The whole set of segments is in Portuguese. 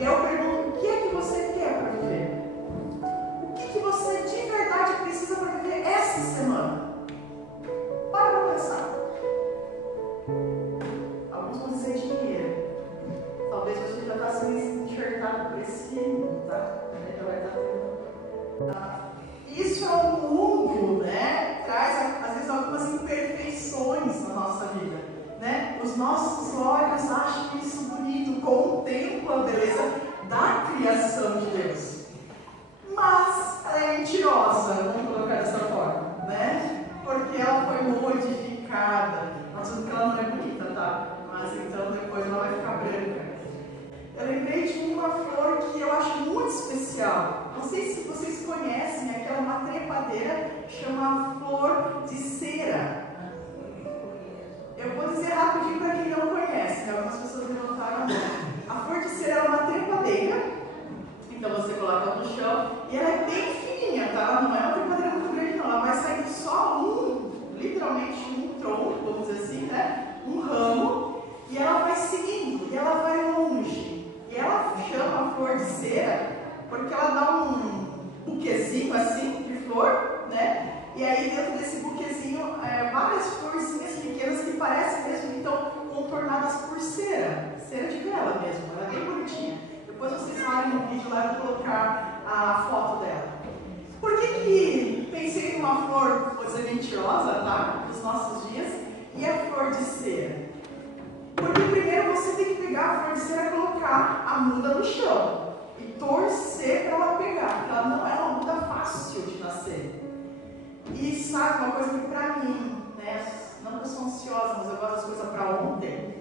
E eu pergunto, o que é que você quer para viver? O que você de verdade precisa para viver essa semana? Para pensar. Alguns vão dizer dinheiro. Talvez você já está sendo enxertado por esse mundo, tá? Já vai estar tendo. Isso é um mundo, né? Traz, às vezes, algumas imperfeições na nossa vida, né? Os nossos olhos acham isso bonito, contemplam a beleza da criação de Deus. Mas ela é mentirosa, vamos colocar dessa forma, né? Porque ela foi modificada. Nós vimos que ela não é bonita, tá? Mas então depois ela vai ficar branca. Eu lembrei de uma flor que eu acho muito especial. Não sei se vocês conhecem, aquela uma trepadeira, chama flor de cera. Eu vou dizer rapidinho para quem não conhece, né? Algumas pessoas levantaram a mão. A flor de cera é uma trepadeira, então você coloca ela no chão e ela é bem fininha, tá? Ela não é uma trepadeira muito grande, não. Ela vai sair só literalmente um tronco, vamos dizer assim, né? Um ramo, e ela vai seguindo, e ela vai longe. E ela chama a flor de cera porque ela dá um buquezinho assim de flor, né? E aí dentro desse buquezinho várias florzinhas pequenas que parecem mesmo que estão contornadas por cera de vela mesmo, ela é bem bonitinha. Depois vocês olhem no vídeo lá, eu vou colocar a foto dela. Por que pensei em uma flor, vou dizer mentirosa, tá? Dos nossos dias, e a flor de cera? Porque primeiro você tem que pegar a flor de cera e colocar a muda no chão e torcer para ela pegar, porque ela não é uma muda fácil de nascer. E sabe uma coisa que para mim, né, não que eu sou ansiosa, mas eu gosto das coisas para ontem,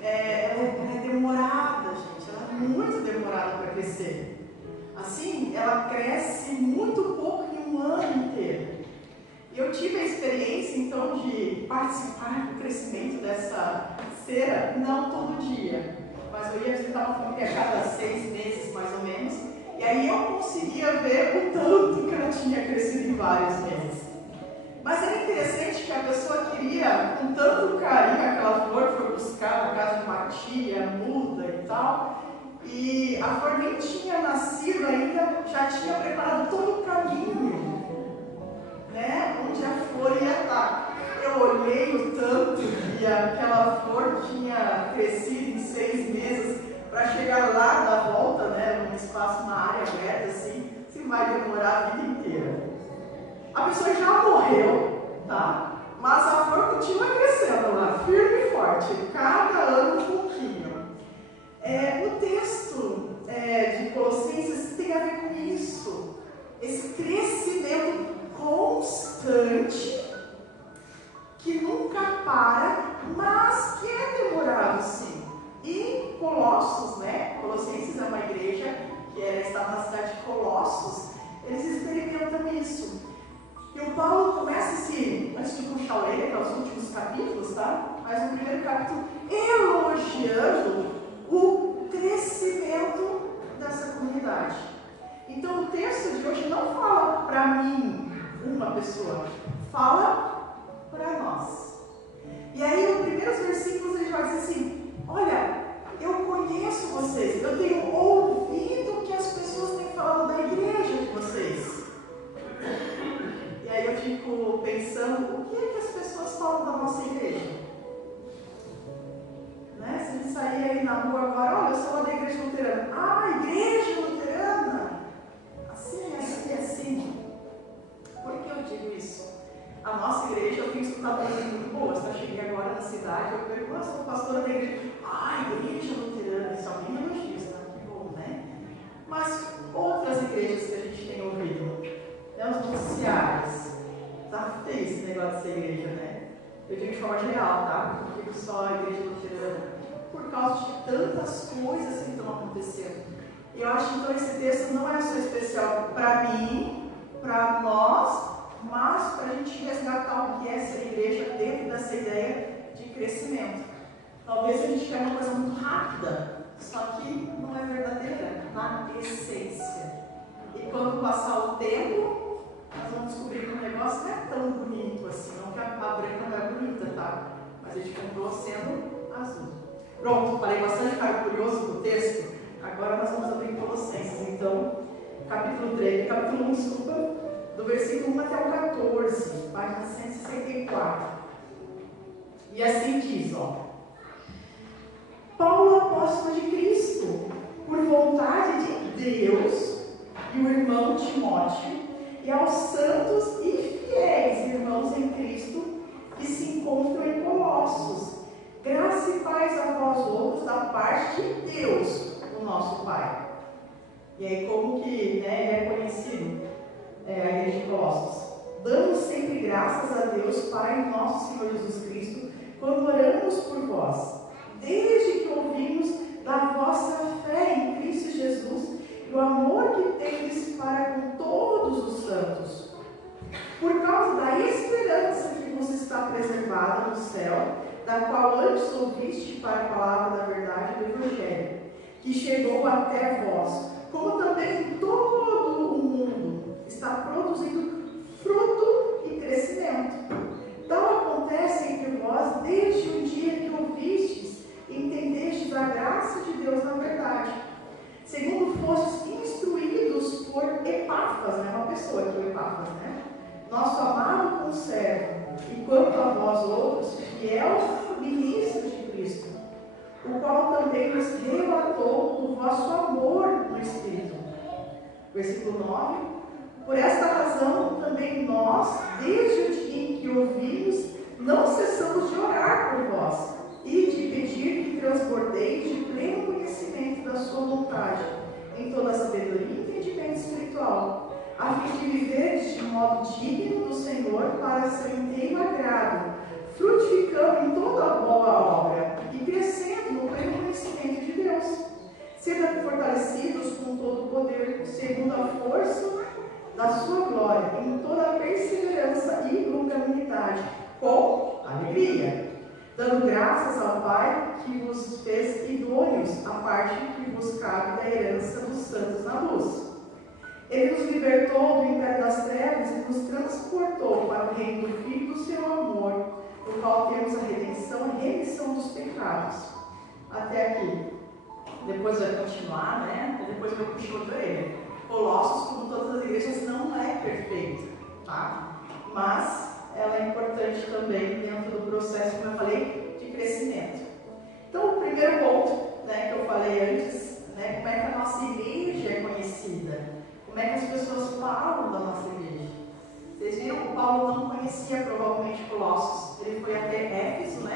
ela é demorada, gente, ela é muito demorada para crescer. Assim, ela cresce muito pouco em um ano inteiro. E eu tive a experiência, então, de participar do crescimento dessa cera, não todo dia, mas eu ia visitar uma família a cada 6 meses, mais ou menos, e aí eu conseguia ver o tanto que ela tinha crescido em vários meses. Mas era interessante que a pessoa queria, com tanto carinho, aquela flor que foi buscar na casa de uma tia, muda e tal, e a flor nem tinha nascido ainda, já tinha preparado todo o caminho, né, onde a flor ia estar. Eu olhei o tanto que aquela flor tinha crescido em 6 meses para chegar lá da volta, né, num espaço, na área aberta, assim, se vai demorar a vida inteira. A pessoa já morreu, tá? Mas a flor continua crescendo lá, firme e forte, cada ano um pouquinho. O texto de Colossenses tem a ver com isso, esse crescimento constante, que nunca para, mas que é demorado sim. E Colossos, né? Colossenses é uma igreja que está na cidade de Colossos, eles experimentam isso. E o Paulo começa antes de puxar a orelha, que é os últimos capítulos, tá? Mas no primeiro capítulo, elogiando o crescimento dessa comunidade. Então o texto de hoje não fala para mim, uma pessoa, fala para nós. E aí, nos primeiros versículos, ele vai dizer assim: olha, eu conheço vocês, eu tenho ouvido o que as pessoas têm falado da igreja de vocês. E aí eu fico pensando, o que é que as pessoas falam da nossa igreja? Né? Se ele sair aí na rua agora, olha, eu sou lá da igreja luterana. Ah, igreja luterana! Assim, assim, assim. Por que eu digo isso? A nossa igreja, eu tenho escutado coisas muito boas, tá? Cheguei agora na cidade, eu pergunto, eu sou pastora da igreja. Ah, igreja luterana, isso é alguém elogista, que bom, né? Mas outras igrejas que a gente tem ouvido, né? Os noticiários, tá feio esse negócio de ser igreja, né? Eu digo de forma geral, tá? Não digo só a igreja luterana, por causa de tantas coisas que estão acontecendo. E eu acho que então esse texto não é só especial para mim, para nós, mas para a gente resgatar o que é ser igreja dentro dessa ideia de crescimento. Talvez a gente quer uma coisa muito rápida, só que não é verdadeira na essência. E quando passar o tempo, nós vamos descobrir que o negócio não é tão bonito assim, não que a branca não é bonita, tá? Mas a gente comprou sendo azul. Pronto, falei bastante, cara curioso do texto. Agora nós vamos abrir Colossenses, então, capítulo 1, desculpa, do versículo 1 até o 14, página 164. E assim diz, ó. Paulo, apóstolo de Cristo, por vontade de Deus, e o irmão Timóteo, e aos santos e fiéis irmãos em Cristo, que se encontram em Colossos, graça e paz a vós outros da parte de Deus, o nosso Pai. E aí, como que ele é conhecido, a igreja de Colossos? Damos sempre graças a Deus, Pai, nosso Senhor Jesus Cristo, quando oramos por vós, desde que ouvimos da vossa fé em Cristo Jesus e o amor que tendes para com todos os santos, por causa da esperança que vos está preservada no céu, da qual antes ouviste para a palavra da verdade do Evangelho, que chegou até vós, como também todo o mundo está produzindo fruto e crescimento. Tal acontece entre vós desde o dia que ouvistes e entendestes a graça de Deus na verdade, segundo fostes instruídos por Epáfras, uma pessoa que é o Epáfras, nosso amado conservo, e quanto a vós outros, fiel ministro de Cristo, o qual também nos relatou o vosso amor no Espírito. Versículo 9. Por esta razão, também nós, desde o dia em que ouvimos, não cessamos de orar por vós e de pedir que transbordeis de pleno conhecimento da sua vontade, em toda a sabedoria e entendimento espiritual, a fim de viver de modo digno do Senhor para seu inteiro agrado, frutificando em toda boa obra e crescendo no pleno conhecimento de Deus, sendo fortalecidos com todo o poder, segundo a força da sua glória, em toda a perseverança e longanimidade, com alegria, dando graças ao Pai que vos fez idôneos à parte que vos cabe da herança dos santos na luz. Ele nos libertou do império das trevas e nos transportou para o reino do Filho do seu amor, no qual temos a redenção e remissão dos pecados. Até aqui. Depois vai continuar, Depois vai puxar a orelha. Colossos, como todas as igrejas, não é perfeito, tá? Mas ela é importante também dentro do processo, como eu falei, de crescimento. Então, o primeiro ponto, que eu falei antes, como é que a nossa igreja é conhecida? Como é que as pessoas falam da nossa igreja? Vocês viram que o Paulo não conhecia provavelmente Colossos. Ele foi até Éfeso,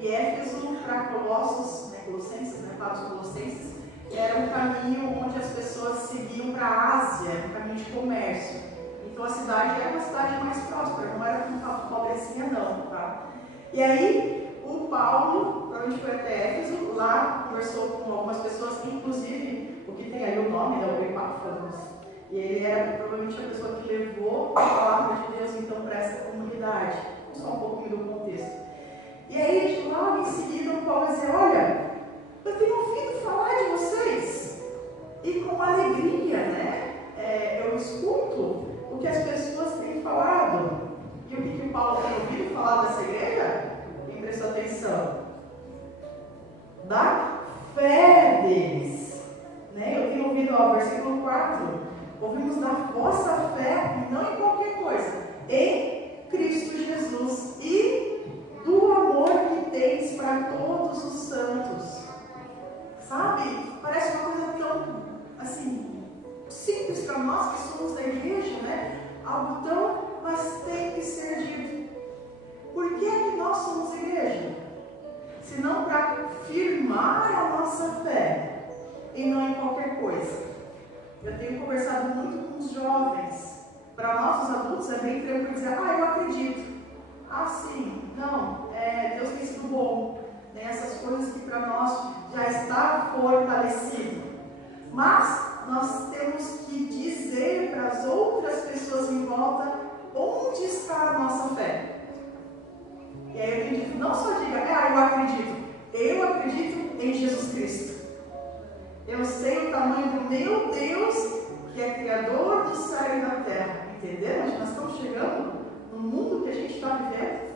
E Éfeso para Colossos, Colossenses, para os Colossenses, era um caminho onde as pessoas seguiam para a Ásia, um caminho de comércio. Então a cidade era uma cidade mais próspera, não era uma pobrecinha não, tá? E aí o Paulo, provavelmente foi até Éfeso, lá conversou com algumas pessoas, inclusive o que tem aí o nome, o Epáfras. E ele era provavelmente a pessoa que levou a palavra de Deus então para essa comunidade. Só um pouquinho do contexto. E aí, logo em seguida, o Paulo dizia: olha, eu tenho ouvido falar de vocês. E com alegria, eu escuto o que as pessoas têm falado. E o que o Paulo tem ouvido falar dessa igreja? Quem prestou atenção? Da fé deles. Eu tenho ouvido, versículo 4. Ouvimos da vossa fé, não em qualquer coisa, em Cristo Jesus e do amor que tens para todos os santos. Sabe? Parece uma coisa tão, simples para nós que somos da igreja, Algo tão, mas tem que ser dito. Por que é que nós somos igreja? Senão para firmar a nossa fé e não em qualquer coisa. Eu tenho conversado muito com os jovens. Para nós, os adultos, é bem tranquilo dizer: eu acredito. Sim, não, Deus tem sido bom. Essas coisas que para nós já está fortalecido. Mas nós temos que dizer para as outras pessoas em volta onde está a nossa fé. E aí eu tenho dito, não só diga: eu acredito em Jesus Cristo. Eu sei o tamanho do meu Deus, que é Criador do céu e da terra. Entenderam? Nós estamos chegando no mundo que a gente está vivendo.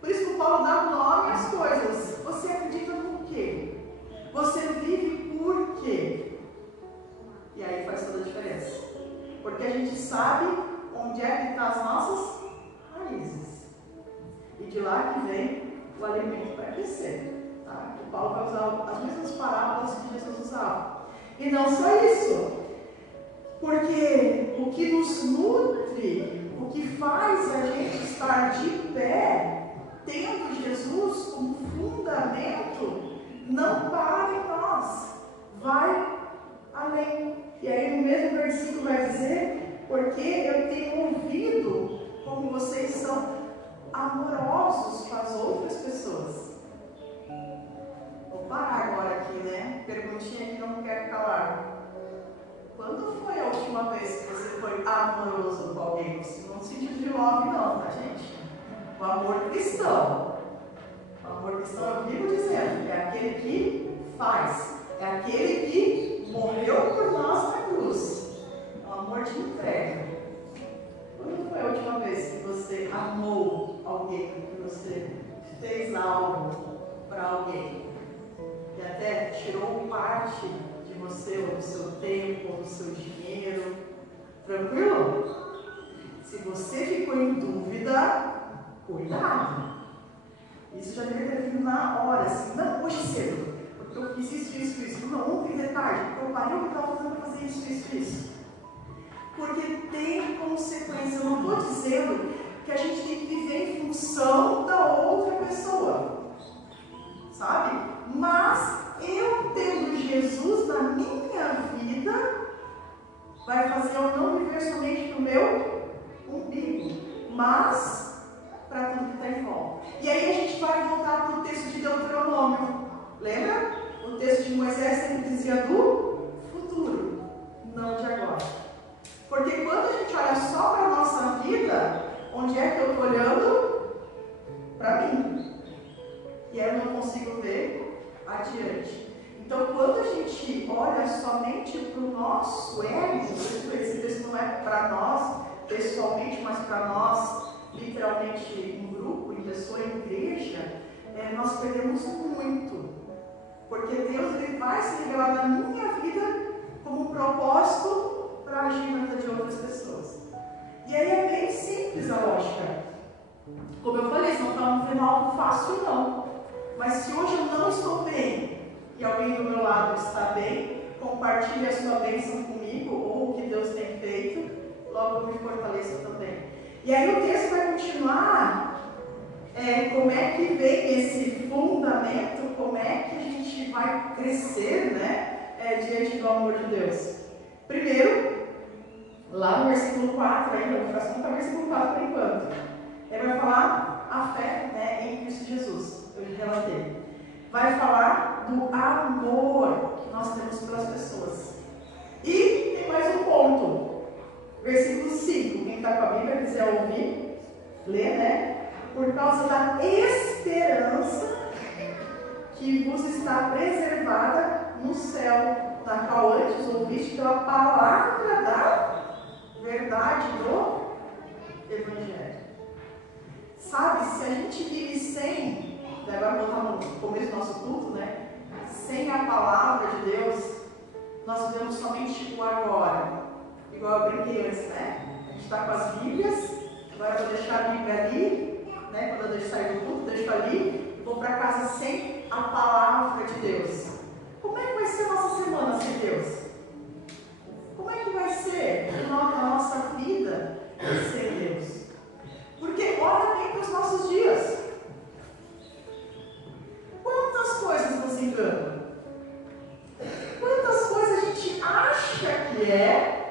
Por isso que o Paulo dá nome às coisas. Você acredita no quê? Você vive por quê? gente sabe onde é que estão as nossas raízes. E de lá que vem o alimento para crescer. Tá? O Paulo vai usar as mesmas parábolas que Jesus usava. E não só isso, porque o que nos nutre, o que faz a gente estar de pé, tendo Jesus como fundamento, não para em nós, vai além. E aí no mesmo versículo vai dizer, porque eu tenho ouvido como vocês são amorosos com as outras pessoas. Vou parar agora aqui, né? Perguntinha que não quer calar. Quando foi a última vez que você foi amoroso com alguém? Não no sentido de love não, tá gente? O amor cristão. O amor cristão, eu vivo dizendo, é aquele que faz. É aquele que morreu por nós na cruz. É um amor de entrega. Quando foi a última vez que você amou alguém, que você fez algo para alguém? E até tirou parte de você, ou do seu tempo, ou do seu dinheiro? Tranquilo? Se você ficou em dúvida, cuidado. Isso já deveria ter vindo na hora, assim, não hoje cedo, porque eu fiz isso. Não, ontem de tarde, porque eu parei o que estava fazendo para fazer isso. Porque tem consequência. Eu não estou dizendo que a gente tem que viver em função da outra pessoa, sabe? Mas eu tendo Jesus na minha vida, vai fazer eu não viver somente no meu umbigo, mas para tudo que está em volta. E aí a gente vai voltar para o texto de Deuteronômio. Lembra? O texto de Moisés sempre dizia do futuro, não de agora. Porque quando a gente olha só para a nossa vida, onde é que eu estou olhando? Para mim. E aí eu não consigo ver adiante. Então, quando a gente olha somente para o nosso ego, esse texto não é para nós pessoalmente, mas para nós, literalmente, em grupo, em pessoa, em igreja, nós perdemos muito. Porque Deus ele vai se revelar na minha vida como um propósito para agir na vida de outras pessoas. E aí é bem simples a lógica. Como eu falei, isso não está vendo algo fácil não. Mas se hoje eu não estou bem, e alguém do meu lado está bem, compartilhe a sua bênção comigo, ou o que Deus tem feito, logo eu me fortaleço também. E aí o texto vai continuar, como é que vem esse fundamento, como é que a gente vai crescer, né, diante do amor de Deus. Primeiro, lá no versículo 4, ainda, vou ficar só no versículo 4 por enquanto, ele vai falar a fé, né, em Cristo Jesus, eu já relatei. Vai falar do amor que nós temos pelas pessoas. E tem mais um ponto, versículo 5, quem está com a Bíblia quiser ouvir, lê, né? Por causa da esperança que vos está preservada no céu, na qual antes ouviste pela palavra da verdade do Evangelho. Sabe, se a gente vive sem, agora vou voltar no começo do nosso culto, né? Sem a palavra de Deus, nós vivemos somente o agora. Igual eu brinquei antes, né? A gente está com as Bíblias, agora eu vou deixar a Bíblia ali, né? Quando eu deixo sair do culto, deixo ali e vou para casa sem a palavra de Deus. Como é que vai ser a nossa semana sem Deus? Como é que vai ser a nossa vida sem Deus? Porque olha bem para os nossos dias. Quantas coisas nos enganam? Quantas coisas a gente acha que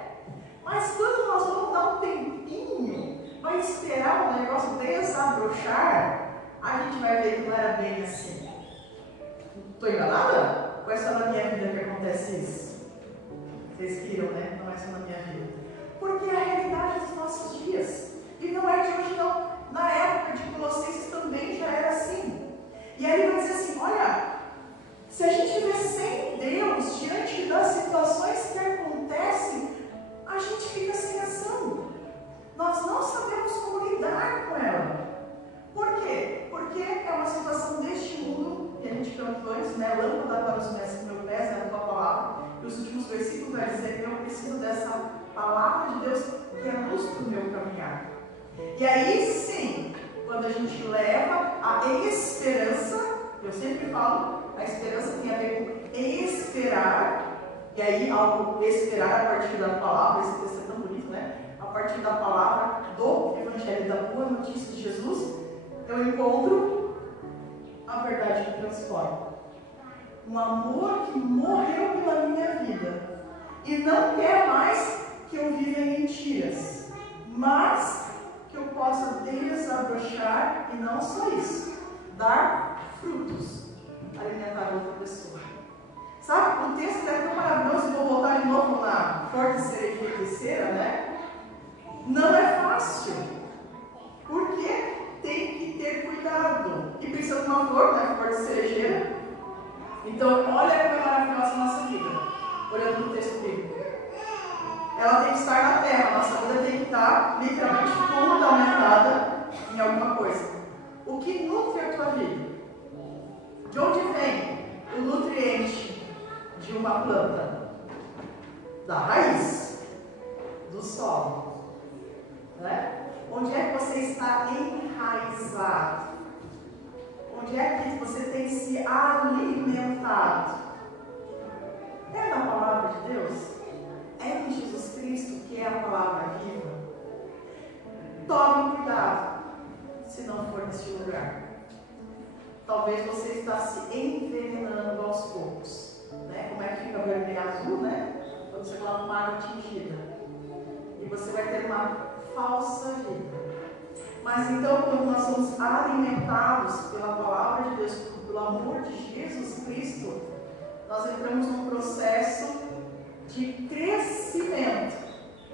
mas quando nós vamos dar um tempinho, vai esperar o negócio desabrochar, a gente vai ver que não era bem assim. Estou enganada? Ou é só na minha vida que acontece isso? Vocês viram, né? Não é só na minha vida. Porque é a realidade dos nossos dias. E não é de hoje não. Na época de Colossenses também já era assim. E aí ele vai dizer assim, olha, se a gente viver sem Deus, diante das situações que acontecem, a gente fica sem ação. Nós não sabemos como lidar com ela. Por quê? Porque é uma situação deste mundo, que a gente cantou antes, né? Lâmpada para os meus pés, é a tua palavra. E os últimos versículos vai dizer que eu preciso dessa palavra de Deus que é a luz do meu caminhar. E aí sim, quando a gente leva a esperança, eu sempre falo, a esperança tem a ver com esperar, e aí ao esperar a partir da palavra, esse texto é tão bonito, né? A partir da palavra do Evangelho, da boa notícia de Jesus, eu encontro a verdade que transforma. Um amor que morreu pela minha vida e não quer mais que eu viva em mentiras, mas que eu possa desabrochar, e não só isso, dar frutos, alimentar outra pessoa. Sabe, o texto é tão maravilhoso, e vou voltar de novo na flor de cerejeira e terceira, né? Não é fácil, porque tem que ter cuidado. E pensando numa flor, né, flor de cerejeira, então olha como é maravilhosa a nossa vida, olhando para o texto bíblico. Ela tem que estar na terra, a nossa vida tem que estar literalmente fundamentada em alguma coisa. O que nutre a tua vida? De onde vem o nutriente de uma planta? Da raiz, do solo, né? Onde é que você está enraizado? Onde é que você tem se alimentado? É na palavra de Deus? É em Jesus Cristo, que é a palavra viva? Tome cuidado, se não for neste lugar. Talvez você está se envenenando aos poucos, né? Como é que fica vermelho e azul, né? Quando você coloca uma água tingida. E você vai ter uma falsa vida. Mas então, quando nós somos alimentados pela palavra de Deus, pelo amor de Jesus Cristo, nós entramos num processo de crescimento.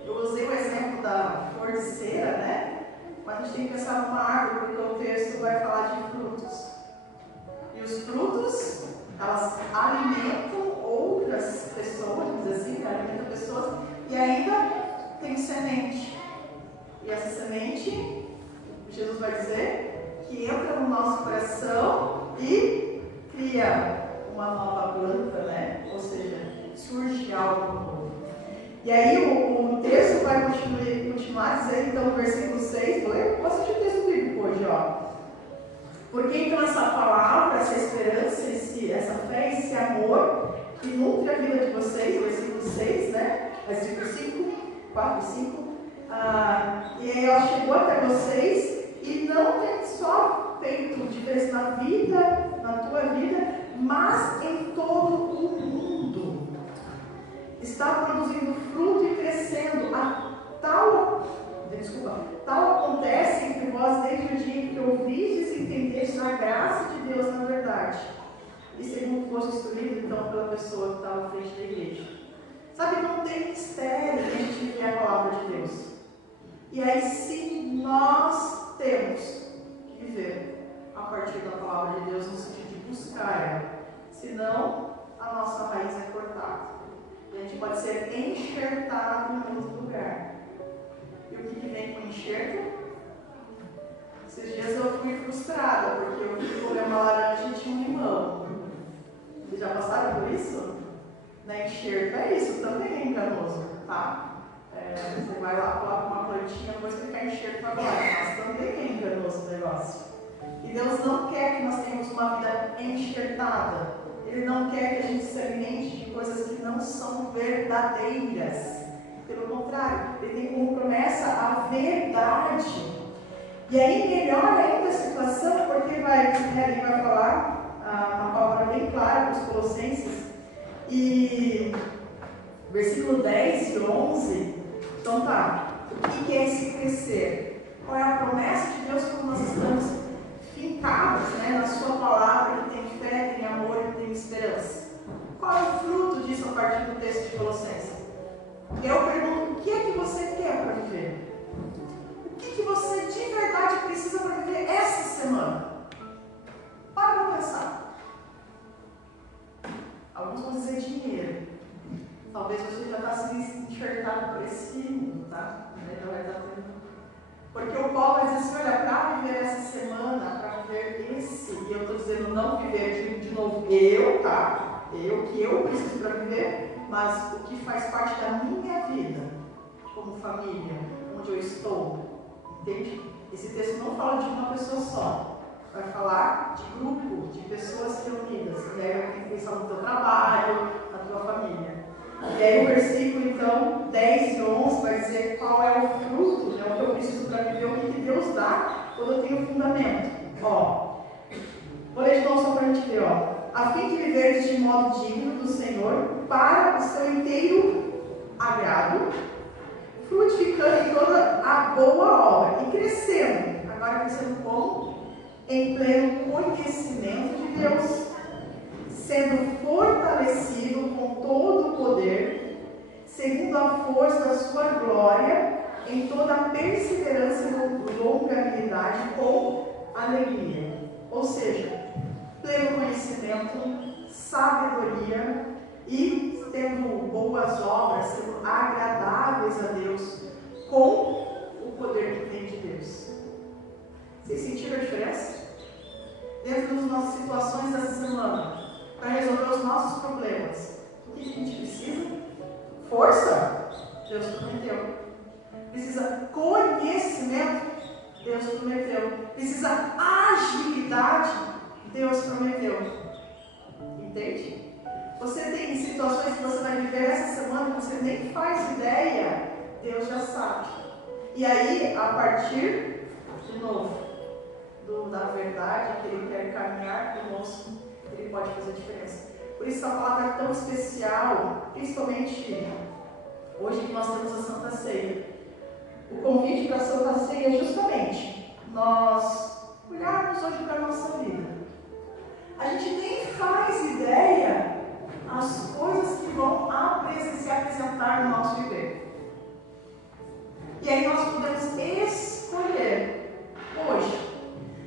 Eu usei o exemplo da flor de cera, né? Mas a gente tem que pensar numa árvore, porque o texto vai falar de frutos. E os frutos, elas alimentam outras pessoas, vamos dizer assim, alimentam pessoas, e ainda tem semente. E essa semente, Jesus vai dizer, que entra no nosso coração e cria uma nova planta, né? Ou seja, surge algo novo. E aí o texto vai continuar dizendo, então, no versículo 6, vou ler bastante o texto bíblico hoje, ó. Porque então essa palavra, essa esperança, essa fé, esse amor que nutre a vida de vocês, versículo 6, né? Versículo 5, 4 e 5. E aí ela chegou até vocês e não tem só feito diferença na vida, na tua vida, mas em todo o mundo. Está produzindo fruto e crescendo. Tal acontece entre vós desde o dia em que ouvistes e entendestes a graça de Deus na verdade. E segundo foste instruído, então, pela pessoa que estava à frente da igreja. Sabe, não tem mistério a gente viver a palavra de Deus. E aí sim, nós temos que viver a partir da palavra de Deus no sentido de buscar ela. Senão, a nossa raiz é cortada. E a gente pode ser enxertado em outro lugar. E o que vem com enxerto? Esses dias eu fui frustrada, porque eu fui comer uma laranja e tinha um limão. Vocês já passaram por isso? Na enxerto é isso, também é enganoso, tá? Você vai lá, coloca uma plantinha, depois fica enxerto agora, mas também é enganoso o negócio. E Deus não quer que nós tenhamos uma vida enxertada. Ele não quer que a gente se alimente de coisas que não são verdadeiras. Pelo contrário, ele tem como promessa a verdade. E aí melhora ainda a situação, porque ele vai falar uma palavra bem clara para os Colossenses. E versículo 10 e 11. Então tá, o que é esse crescer? Qual é a promessa de Deus quando nós estamos fincados, né, na sua palavra, que tem fé, tem amor e tem esperança? Qual é o fruto disso a partir do texto de Colossenses? Eu pergunto, o que é que você quer para viver? O que você de verdade precisa para viver essa semana? Para pensar. Alguns vão dizer dinheiro. Talvez você já está sendo enxertado por esse mundo, tá? Porque o Paulo vai dizer assim, olha, para viver essa semana, para viver esse, e eu estou dizendo não viver de novo eu, tá? Que eu preciso para viver, mas o que faz parte da minha vida como família, onde eu estou. Entende? Esse texto não fala de uma pessoa só. Vai falar de grupo, de pessoas reunidas. E aí vai ter que pensar no teu trabalho, na tua família. E aí o versículo, então, 10 e 11 vai dizer qual é o fruto, né, o que eu preciso para viver, o que Deus dá quando eu tenho fundamento. Ó, vou ler de novo só para a gente ver, ó. A fim de viveres de modo digno do Senhor, para o seu inteiro agrado, frutificando em toda a boa obra e crescendo. Agora crescendo como? Em pleno conhecimento de Deus, sendo fortalecido com todo o poder, segundo a força da sua glória, em toda a perseverança e longanimidade com alegria. Ou seja, pleno conhecimento, sabedoria e tendo boas obras, sendo agradáveis a Deus, com o poder que vem de Deus. Vocês sentiram a diferença? Dentro das nossas situações dessa semana, para resolver os nossos problemas, o que a gente precisa? Força? Deus prometeu. Precisa conhecimento? Deus prometeu. Precisa agilidade? Deus prometeu. Entende? Você tem situações que você vai viver essa semana que você nem faz ideia, Deus já sabe. E aí, a partir, de novo, da verdade que Ele quer caminhar conosco, Ele pode fazer diferença. Por isso, essa palavra é tão especial, principalmente hoje que nós temos a Santa Ceia. O convite para a Santa Ceia é justamente nós olharmos hoje para a nossa vida. A gente nem faz ideia as coisas que vão se apresentar no nosso viver. E aí nós podemos escolher hoje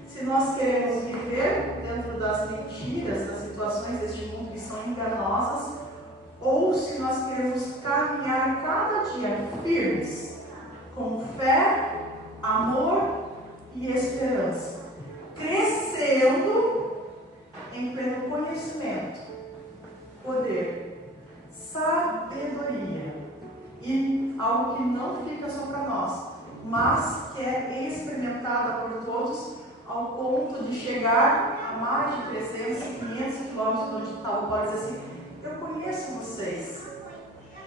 se nós queremos viver dentro das mentiras, das situações deste mundo que são enganosas, ou se nós queremos caminhar cada dia firmes, com fé, amor e esperança, crescendo em pleno conhecimento, poder, sabedoria e algo que não fica só para nós, mas que é experimentada por todos, ao ponto de chegar a mais de 300, 500 quilômetros onde tal pode dizer assim: eu conheço vocês,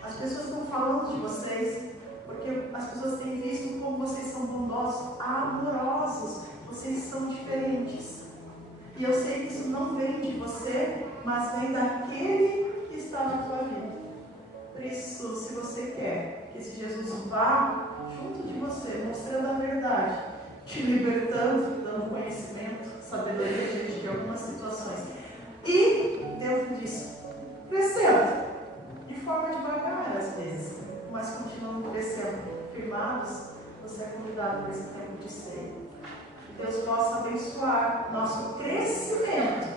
as pessoas estão falando de vocês, porque as pessoas têm visto como vocês são bondosos, amorosos, vocês são diferentes. E eu sei que isso não vem de você, mas vem daquele que está na tua vida. Por isso, se você quer que esse Jesus vá junto de você, mostrando a verdade, te libertando, dando conhecimento, sabedoria diante de algumas situações, e dentro disso, crescendo, de forma devagar às vezes, mas continuando crescendo, firmados, você é convidado para esse tempo de ceia. Que Deus possa abençoar nosso crescimento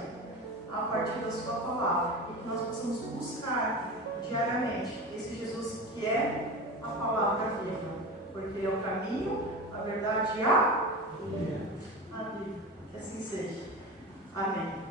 a partir da sua palavra, e que nós possamos buscar diariamente esse Jesus que é a palavra viva, porque Ele é o caminho, a verdade e a vida. Que assim seja. Amém.